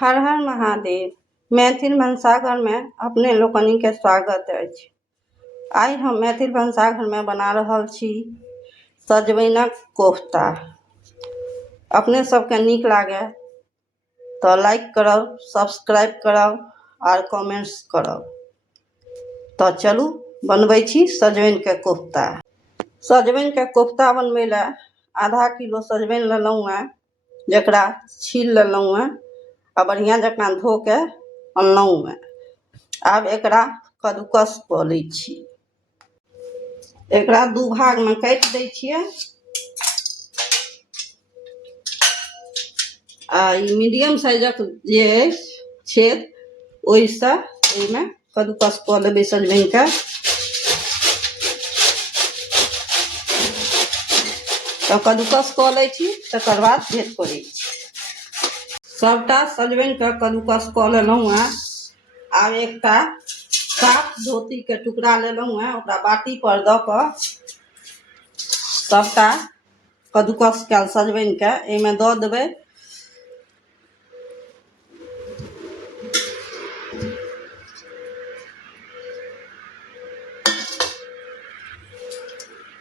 हर हर महादेव। मैथिल भनसाघर में अपने लोकनि के स्वागत अछि। आइ हम मैथिल भनसाघर में बना रहल छी सजमनिक कोफ्ता। अपने सबके नीक लागे तो लाइक करब, सब्सक्राइब करब और कमेंट्स करब। तो चलू बनबै छी सजमनि के कोफ्ता। सजमनि के कोफ्ता बनबै ले आधा किलो सजमनि लेलहुँ हेँ, जकरा छील लेलहुँ हेँ आ बढ़िया जकाँ धो के अनलहुँ हेँ। आब एकरा कद्दूकस कऽ लै छी। एकरा दू भाग में काटि दै छियै आ ई मीडियम साइजक जे अछि छेद, ओहिसँ एहिमे कद्दूकस कऽ लेबै सजमनिके। तऽ कद्दूकस कऽ लै छी, तकर बाद भेद करै छी। सबटा सजमनिके कद्दूकस कऽ लेलहुँ हेँ। आब एकटा साफ धोतीके टुकड़ा लेलहुँ हेँ, ओकरा बाटी पर दऽ कऽ सबटा कद्दूकस कयल सजमनिके एहिमे दऽ देबै।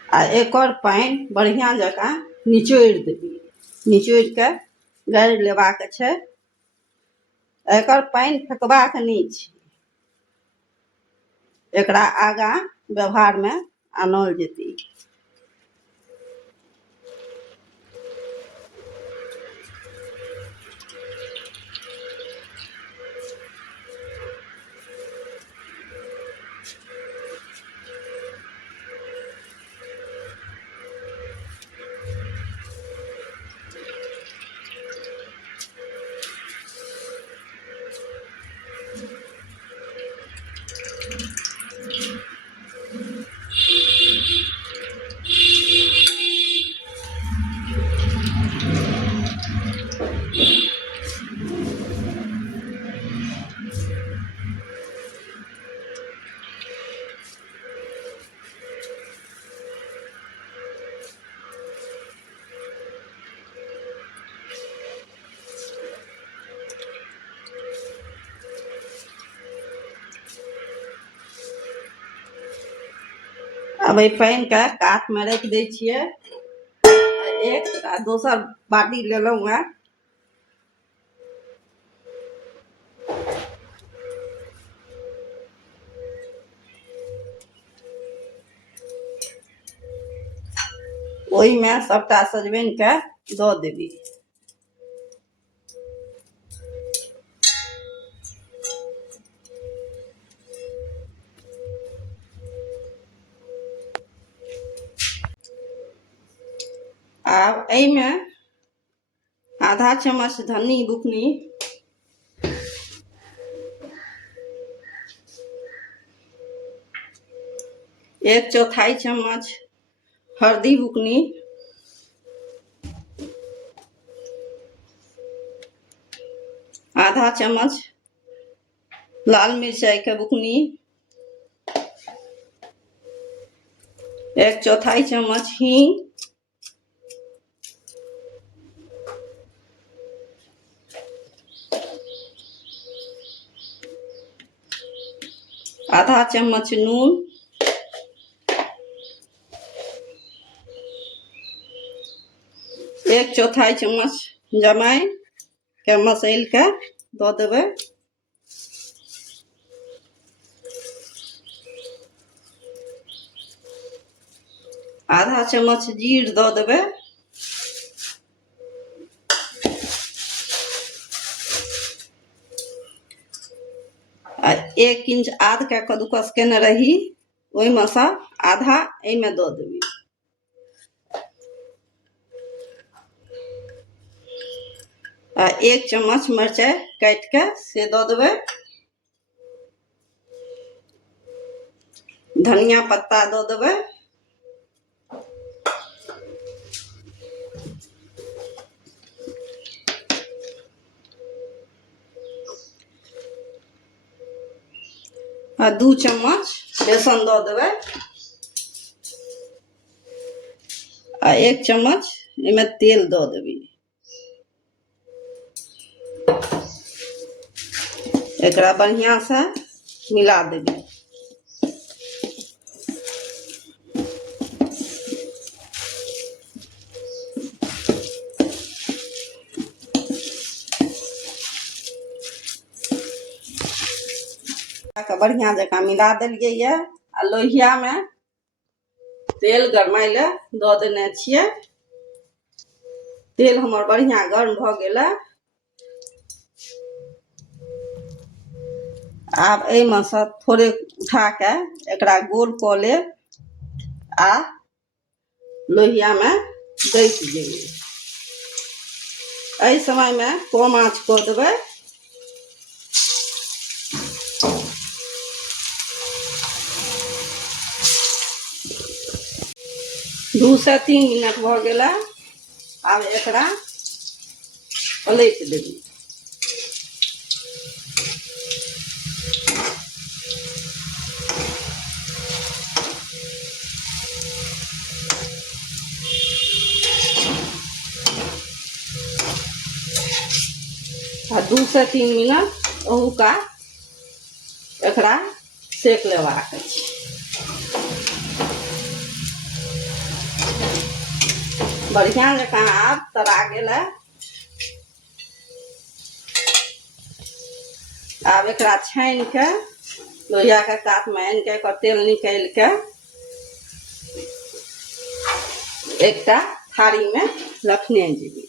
आ एकर पानि बढ़िया जकाँ निचोड़ि देबै। निचोड़ि के गाड़ि लेबाक छै। एकर पानि फेकबाक नहि छै, एकरा आगाँ व्यवहार में आनल जेतै। अब एहि पानिके कातमे राखि दै छियै। एक आ दोसर बाटी लेलहुँ हेँ, ओहिमे सबटा सजमनिके दऽ देबै। आब एहिमे आधा चम्मच धन्नी बुकनी, एक चौथाई चम्मच हल्दी बुकनी, आधा चम्मच लाल मिर्चाई के बुकनी, एक चौथाई चम्मच हींग, आधा चम्मच नून, एक चौथाई चम्मच जमाइन के मसैल के दऽ देबै। आधा चम्मच जीर दऽ देबै। आ 1 इंच आद के कद्दूकस केने रही, ओहिमे सँ आधा एहिमे दऽ देबै। आ 1 चम्मच मिरचाई काटि के से दऽ देबै। धनिया पत्ता दऽ देबै। आ 2 चम्मच बेसन दऽ देबै। आ 1 चम्मच एहिमे तेल दऽ देबै। एकरा बढ़िया से मिला देंगे। बढ़िया जगह मिला दिलिए ये। आ लोहिया में तेल गरमाई ले दो देने छिए। तेल हमर बढ़िया गर्म भ गेल। आब एहिमे से थोड़े उठा के एकरा गोल क लेब आ लोहिया में दैत जेबै। एहि समय में कम आँच क देबै। 2 से 3 मिनट भ गेलै। आब एकरा पलट देबै। आ 2 से 3 मिनट ओहुका एकरा सेक लेबाक छै। बढ़िया जकाँ आब तरा गेलै। आब एकरा छानि के लोहिया के कात में आनि के एकर तेल निकालि के एकटा थारी में रखने जेबै।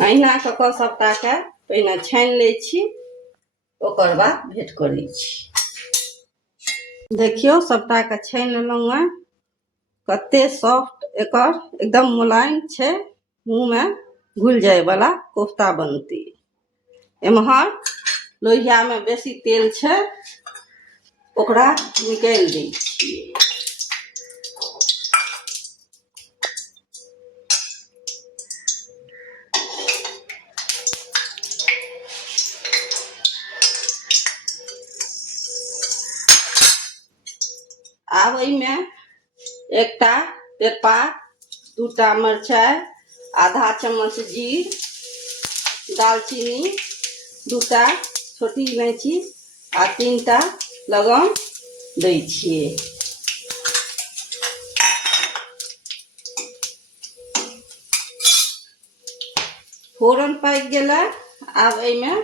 अहिना क के सबटा के पहिने छानि लै छी, ओकर बाद भेंट करै छी। देखियो सबटा के छानि लेलहुँ हैं। कते सॉफ्ट एकर एकदम मुलायम छै। मुंह में घुल जाए वाला कोफ्ता बनते। एम्हर लोहिया में बेसी तेल छै, ओकरा निकालि दै छियै। आब एहिमे एकटा तेजपात, 2टा मिरचाई, आधा चम्मच जीर, दालचीनी, 2टा छोटी इलायची आ 3टा लवंग दै छियै। फोरन पक गेलै। आब एहिमे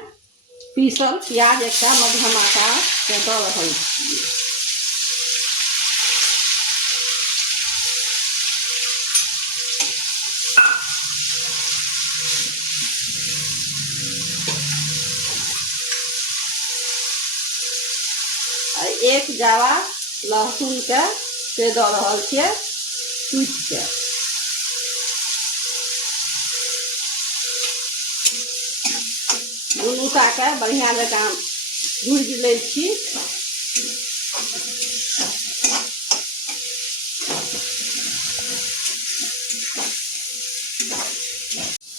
पीसल प्याज एकटा मध्यम आकार के दऽ रहल छियै। एक जावा लहसुन के से दऽ रहल छियै कूटि के। दुनूटा के बढ़िया जकाँ भूजि लै छी।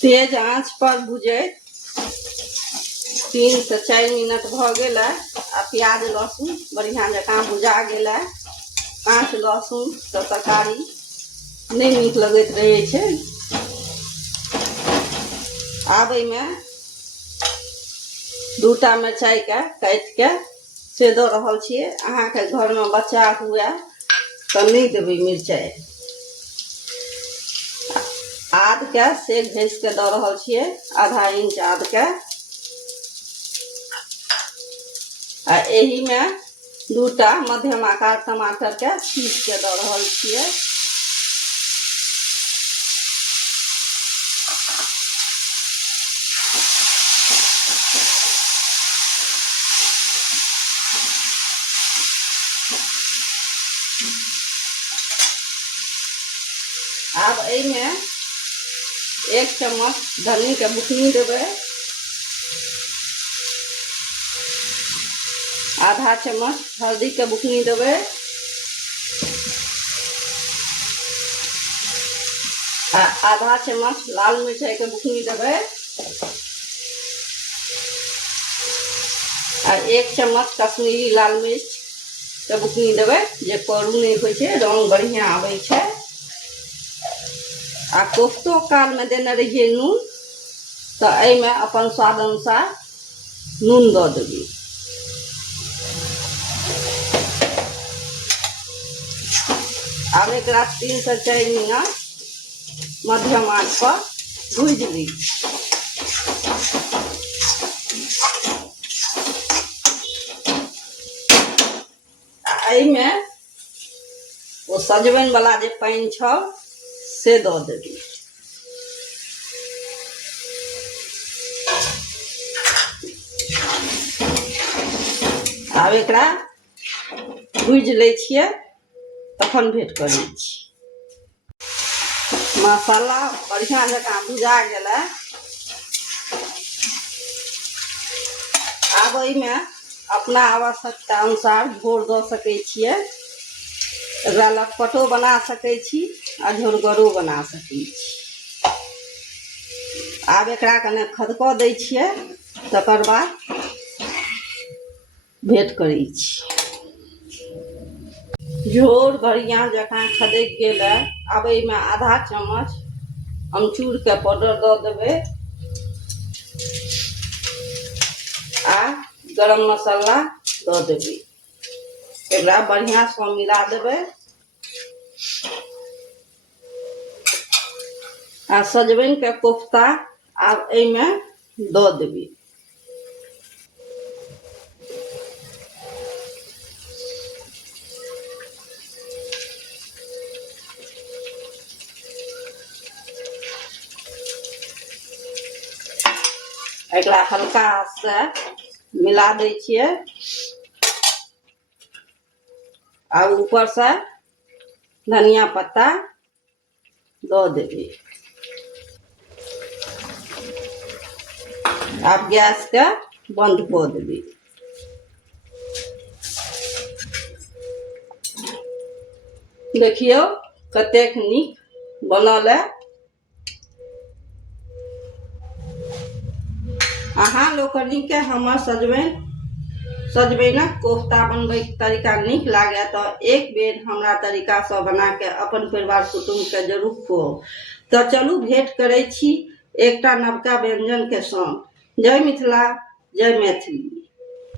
तेज आंच पर भुजैत 3 से 4 मिनट भ गेलै। आ प्याज लहसुन बढ़िया जकाँ भुजा गेलै। काँच लहसुन के तरकारी नहीं नीक लगैत रहै छै। आब एहिमे 2टा मिरचाई के काटि के से दऽ रहल छियै। अहाँ के घर में बच्चा हुए तो नहीं देबै मिरचाई। आद के सेक घस के दऽ रहल छियै, आधा इंच आद के। आ एही में 2टा मध्यम आकार टमाटर के पीस के दऽ रहल छियै। आब एहिमे 1 चम्मच धनी के बुकनी देबै। आधा चम्मच हल्दी के बुकनी देबै। आ आधा चम्मच लाल मिर्चाई के बुकनी देबै। आ 1 चम्मच कश्मीरी लाल मिर्च तऽ बुकनी देबै जे करू नहि होइ छै, रंग बढ़िआँ आबै छै। आ कोफ्तो कालमे देने रहिए नून, तऽ एहिमे अपन स्वाद अनुसार नून दऽ देबै। आब एकरा 3 से 4 मिनट मध्यम आँच पर भूजि ली। एहिमे ओ सजमनि वाला जे पानि छल से दऽ देबै। आब एकरा भूजि लै छियै, तखन भेंट करै छी। मसाला बढ़िआँ जकाँ भुजा गेलै। आब एहिमे अपना आवश्यकता अनुसार झोर दऽ सकै छियै। एकरा लटपटो बना सकै छी आ झोरगरो बना सकै छी। आब एकरा कने खदकऽ दै छियै, तकर बाद भेंट करै छी। झोर बढ़िआँ जकाँ खदकि गेलै। आब एहिमे आधा चम्मच अमचूरके पाउडर दऽ देबै आ गरम मसाला दऽ देबै। एकरा बढ़िआँसँ मिला देबै आ सजमनिके कोफ्ता आब एहिमे दऽ देबै। एकरा हल्का से मिला दै छियै आ ऊपर से धनिया पत्ता दऽ देबै। आब गैस के बंद कऽ देबै। देखियौ कतेक नीक बनल है। अहाँ लोकनिके हमर सजमनिक कोफ्ता बनबैके तरीका नीक लागै तऽ एक बेर हमरा तरीकासँ बनाके अपन परिवार कुटुम्बके जरूर खुआउ। तऽ चलू भेंट करै छी एकटा नवका व्यंजनके संग। जय मिथिला, जय मैथिली।